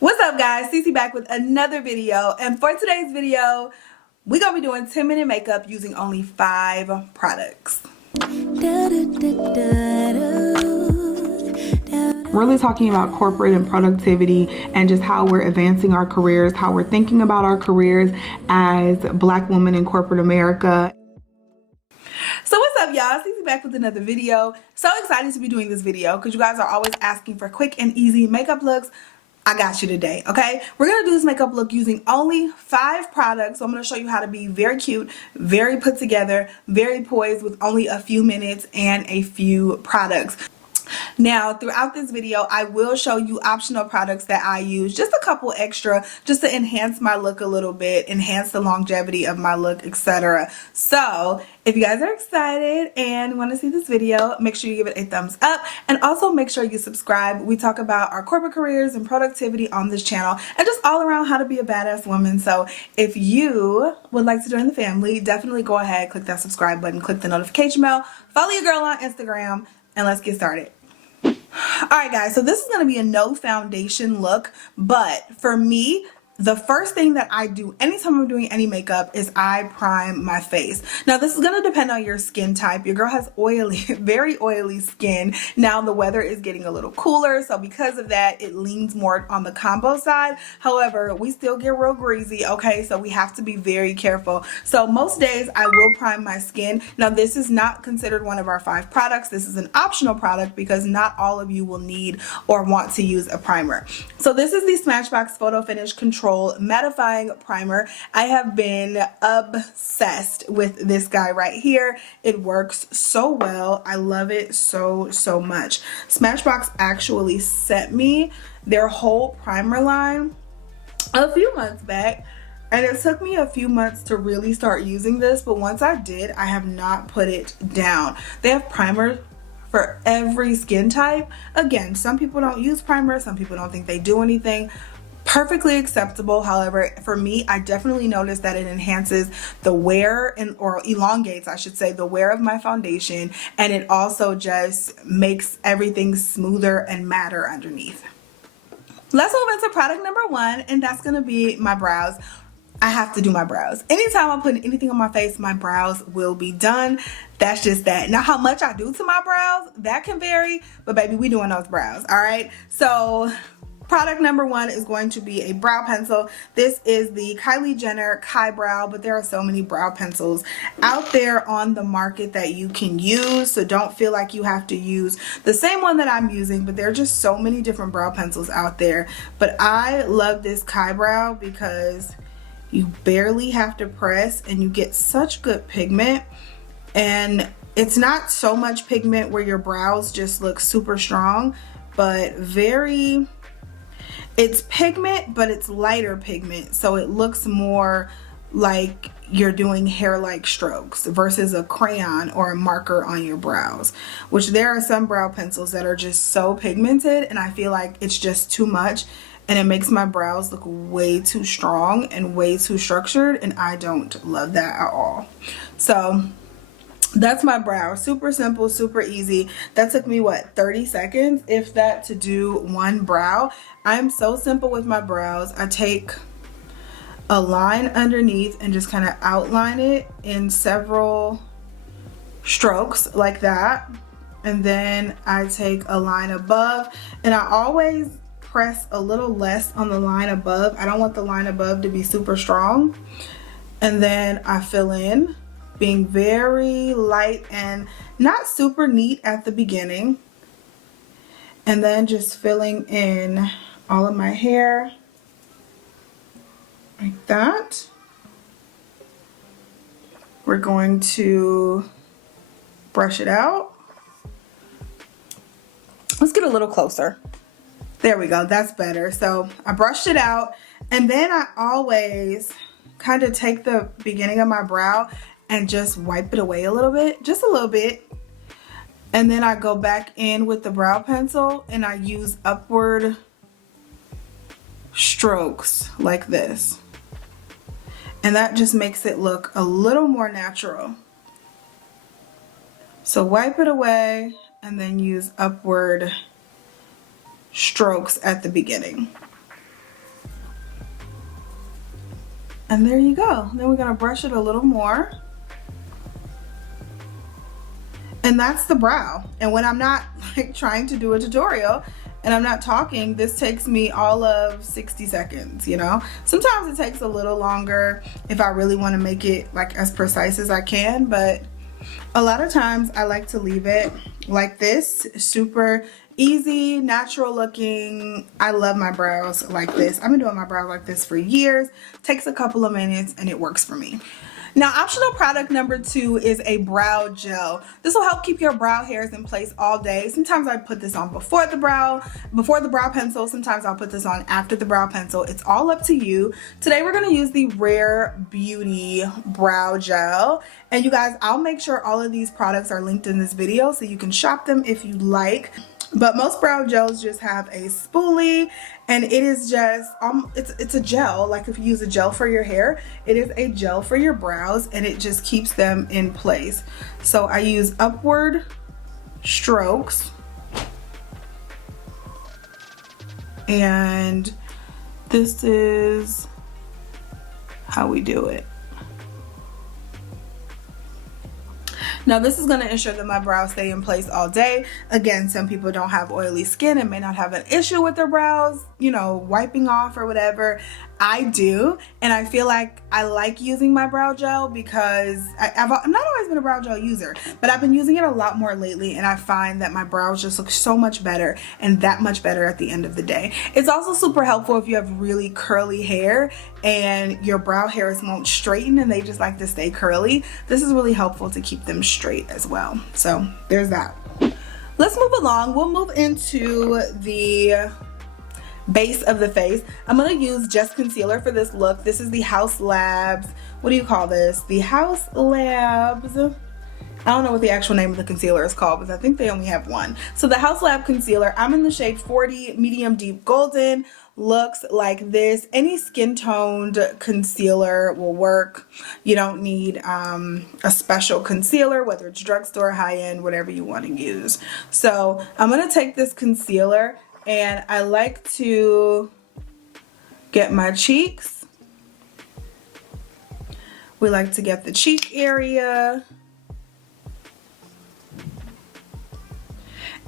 What's up guys, Cece back with another video, and for today's video we're gonna be doing 10-minute makeup using only 5 products. Really talking about corporate and productivity and just how we're advancing our careers, how we're thinking about our careers as Black women in corporate America. So what's up y'all, Cece back with another video. So excited to be doing this video because you guys are always asking for quick and easy makeup looks. I got you today, okay? We're gonna do this makeup look using only 5 products. So I'm gonna show you how to be very cute, very put together, very poised with only a few minutes and a few products. Now throughout this video I will show you optional products that I use, just a couple extra, just to enhance my look a little bit, enhance the longevity of my look, etc. So if you guys are excited and want to see this video, make sure you give it a thumbs up and also make sure you subscribe. We talk about our corporate careers and productivity on this channel and just all around how to be a badass woman. So if you would like to join the family, definitely go ahead, click that subscribe button, click the notification bell, follow your girl on Instagram, and let's get started. Alright guys, so this is going to be a no foundation look, but for me, the first thing that I do anytime I'm doing any makeup is I prime my face. Now this is going to depend on your skin type. Your girl has oily, very oily skin. Now the weather is getting a little cooler, so because of that it leans more on the combo side. However, we still get real greasy, okay? So we have to be very careful. So most days I will prime my skin. Now this is not considered one of our 5 products. This is an optional product because not all of you will need or want to use a primer. So this is the Smashbox Photo Finish Control Mattifying Primer. I have been obsessed with this guy right here. It works so well. I love it so much. Smashbox actually sent me their whole primer line a few months back, and it took me a few months to really start using this, but once I did, I have not put it down. They have primers for every skin type. Again, some people don't use primer, some people don't think they do anything. Perfectly acceptable. However, for me, I definitely noticed that it enhances the wear or elongates, I should say, the wear of my foundation, and it also just makes everything smoother and matter underneath. Let's move into product number 1, and that's gonna be my brows. I have to do my brows. Anytime I put anything on my face, my brows will be done. That's just that. Now how much I do to my brows, that can vary, but baby, we doing those brows, all right? So product number 1 is going to be a brow pencil. This is the Kylie Jenner Kai Brow, but there are so many brow pencils out there on the market that you can use, so don't feel like you have to use the same one that I'm using, but there are just so many different brow pencils out there. But I love this Kai Brow because you barely have to press and you get such good pigment, and it's not so much pigment where your brows just look super strong, but it's pigment, but it's lighter pigment, so it looks more like you're doing hair-like strokes versus a crayon or a marker on your brows, which there are some brow pencils that are just so pigmented and I feel like it's just too much and it makes my brows look way too strong and way too structured, and I don't love that at all. So that's my brow. Super simple, super easy. That took me what, 30 seconds if that, to do one brow. I'm so simple with my brows. I take a line underneath and just kind of outline it in several strokes like that, and then I take a line above, and I always press a little less on the line above. I don't want the line above to be super strong, and then I fill in, being very light and not super neat at the beginning, and then just filling in all of my hair like that. We're going to brush it out. Let's get a little closer. There we go, that's better. So I brushed it out, and then I always kind of take the beginning of my brow and just wipe it away a little bit, just a little bit. And then I go back in with the brow pencil and I use upward strokes like this. And that just makes it look a little more natural. So wipe it away and then use upward strokes at the beginning. And there you go. Then we're gonna brush it a little more. And that's the brow. And when I'm not like trying to do a tutorial and I'm not talking, this takes me all of 60 seconds, you know? Sometimes it takes a little longer if I really want to make it like as precise as I can, but a lot of times I like to leave it like this, super easy, natural looking. I love my brows like this. I've been doing my brows like this for years. Takes a couple of minutes and it works for me. Now, optional product number 2 is a brow gel. This will help keep your brow hairs in place all day. Sometimes I put this on before the brow pencil. Sometimes I'll put this on after the brow pencil. It's all up to you. Today we're gonna use the Rare Beauty brow gel. And you guys, I'll make sure all of these products are linked in this video so you can shop them if you like. But most brow gels just have a spoolie, and it is just it's a gel. Like if you use a gel for your hair, it is a gel for your brows, and it just keeps them in place. So I use upward strokes, and this is how we do it. Now this is going to ensure that my brows stay in place all day. Again, some people don't have oily skin and may not have an issue with their brows, you know, wiping off or whatever. I do, and I feel like I like using my brow gel because I've not always been a brow gel user, but I've been using it a lot more lately, and I find that my brows just look so much better and that much better at the end of the day. It's also super helpful if you have really curly hair and your brow hairs won't straighten and they just like to stay curly. This is really helpful to keep them straight as well. So there's that. Let's move along. We'll move into the base of the face. I'm gonna use just concealer for this look. This is the Haus Labs, what do you call this? The Haus Labs, I don't know what the actual name of the concealer is called, but I think they only have one. So the Haus Lab concealer, I'm in the shade 40, medium deep golden. Looks like this. Any skin toned concealer will work. You don't need a special concealer, whether it's drugstore, high-end, whatever you want to use. So I'm gonna take this concealer, and I like to get my cheeks. We like to get the cheek area.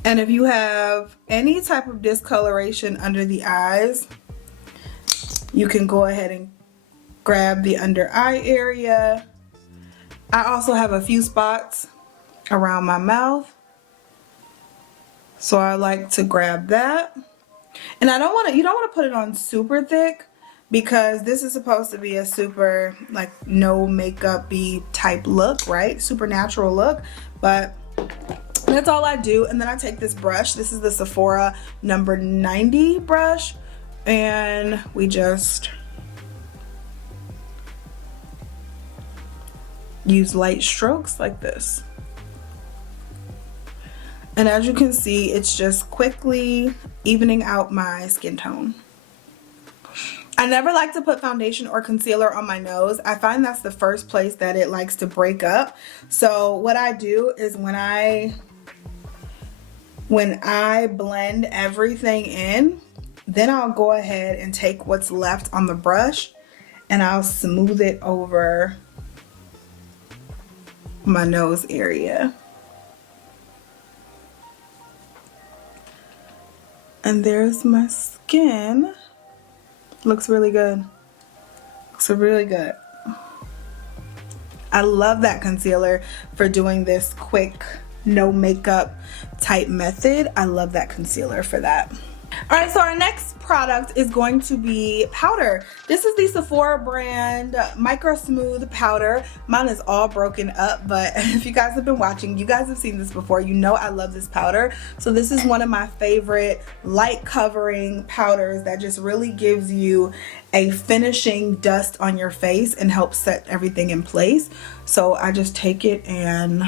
And if you have any type of discoloration under the eyes, you can go ahead and grab the under eye area. I also have a few spots around my mouth, so I like to grab that. And you don't want to put it on super thick, because this is supposed to be a super like no makeup-y type look, right? Super natural look, but that's all I do. And then I take this brush. This is the Sephora number 90 brush, and we just use light strokes like this. And as you can see, it's just quickly evening out my skin tone. I never like to put foundation or concealer on my nose. I find that's the first place that it likes to break up. So what I do is when I blend everything in, then I'll go ahead and take what's left on the brush and I'll smooth it over my nose area. And there's my skin. Looks really good. Looks really good. I love that concealer for doing this quick, no makeup type method. I love that concealer for that. All right, so our next product is going to be powder. This is the Sephora brand Micro Smooth powder. Mine is all broken up, but if you guys have been watching, you guys have seen this before. You know I love this powder. So this is one of my favorite light covering powders that just really gives you a finishing dust on your face and helps set everything in place. So I just take it and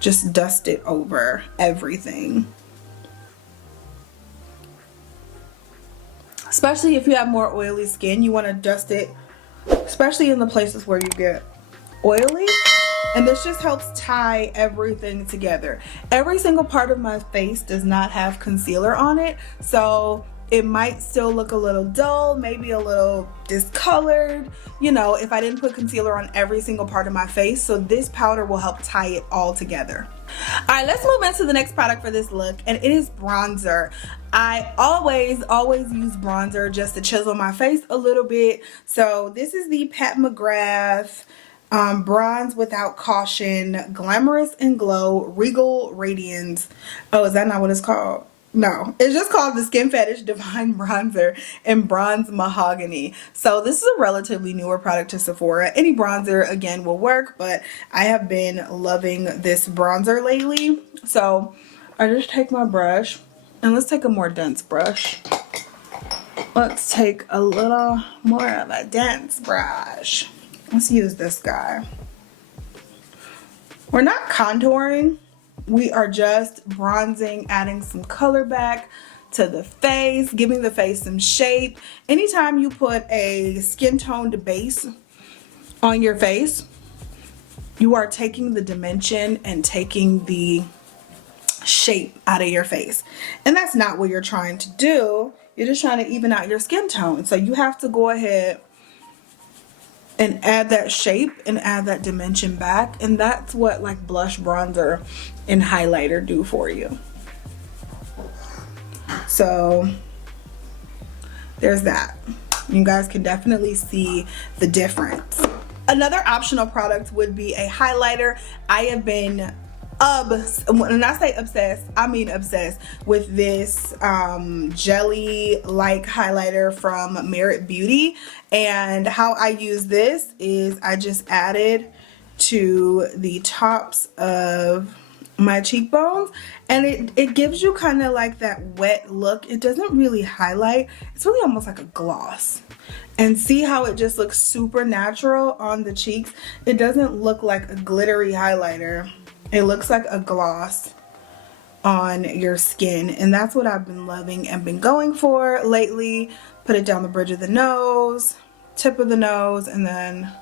just dust it over everything. Especially if you have more oily skin, you want to dust it, especially in the places where you get oily. And this just helps tie everything together. Every single part of my face does not have concealer on it. So it might still look a little dull, maybe a little discolored, you know, if I didn't put concealer on every single part of my face. So this powder will help tie it all together. All right, let's move into the next product for this look, and it is bronzer. I always use bronzer just to chisel my face a little bit. So this is the Pat McGrath Bronze Without Caution Glamorous and Glow Regal Radiance. Oh, is that not what it's called? No, it's just called the Skin Fetish Divine Bronzer in Bronze Mahogany. So this is a relatively newer product to Sephora. Any bronzer, again, will work, but I have been loving this bronzer lately. So I just take my brush, and let's take a more dense brush. Let's take a little more of a dense brush. Let's use this guy. We're not contouring. We are just bronzing, adding some color back to the face, giving the face some shape. Anytime you put a skin toned base on your face, you are taking the dimension and taking the shape out of your face. And that's not what you're trying to do. You're just trying to even out your skin tone. So you have to go ahead and add that shape and add that dimension back. And that's what like blush, bronzer, and highlighter do for you. So there's that. You guys can definitely see the difference. Another optional product would be a highlighter. I have been when I say obsessed, I mean obsessed with this jelly-like highlighter from Merit Beauty. And how I use this is I just add it to the tops of my cheekbones, and it gives you kind of like that wet look. It doesn't really highlight. It's really almost like a gloss. And see how it just looks super natural on the cheeks? It doesn't look like a glittery highlighter. It looks like a gloss on your skin, and that's what I've been loving and been going for lately. Put it down the bridge of the nose, tip of the nose, and then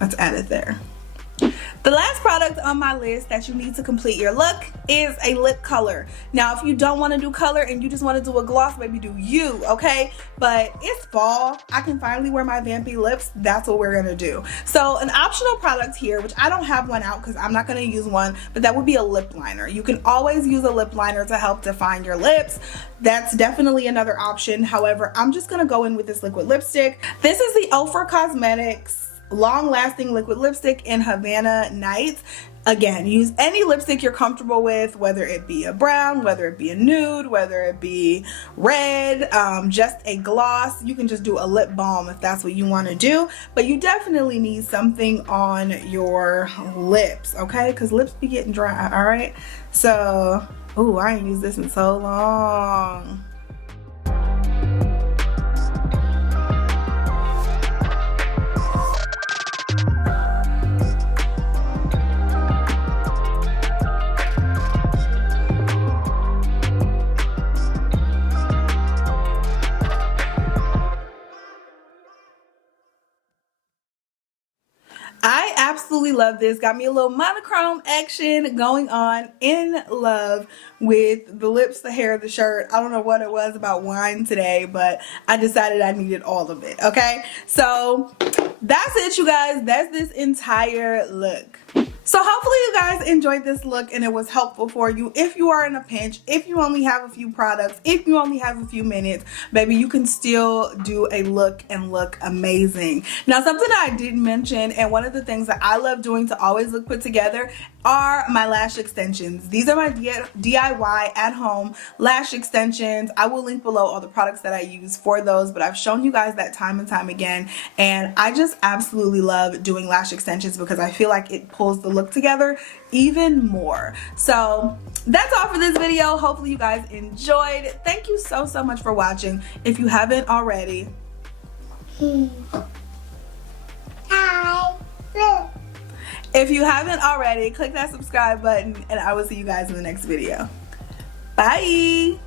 let's add it there. The last product on my list that you need to complete your look is a lip color. Now, if you don't want to do color and you just want to do a gloss, maybe do you, okay? But it's fall. I can finally wear my vampy lips. That's what we're going to do. So an optional product here, which I don't have one out because I'm not going to use one, but that would be a lip liner. You can always use a lip liner to help define your lips. That's definitely another option. However, I'm just going to go in with this liquid lipstick. This is the Ofra Cosmetics long-lasting liquid lipstick in Havana Nights. Again, use any lipstick you're comfortable with, whether it be a brown, whether it be a nude, whether it be red, just a gloss. You can just do a lip balm if that's what you want to do, but you definitely need something on your lips, okay? Because lips be getting dry, all right? So, ooh, I ain't used this in so long. I absolutely love this. Got me a little monochrome action going on. In love with the lips, the hair, the shirt. I don't know what it was about wine today, but I decided I needed all of it, okay? So that's it, you guys. That's this entire look. So hopefully you guys enjoyed this look and it was helpful for you. If you are in a pinch, if you only have a few products, if you only have a few minutes, baby, you can still do a look and look amazing. Now, something I didn't mention, and one of the things that I love doing to always look put together, are my lash extensions. These are my DIY at home lash extensions. I will link below all the products that I use for those, but I've shown you guys that time and time again, and I just absolutely love doing lash extensions because I feel like it pulls the look together even more. So that's all for this video. Hopefully you guys enjoyed. Thank you so much for watching. If you haven't already, click that subscribe button, and I will see you guys in the next video. Bye.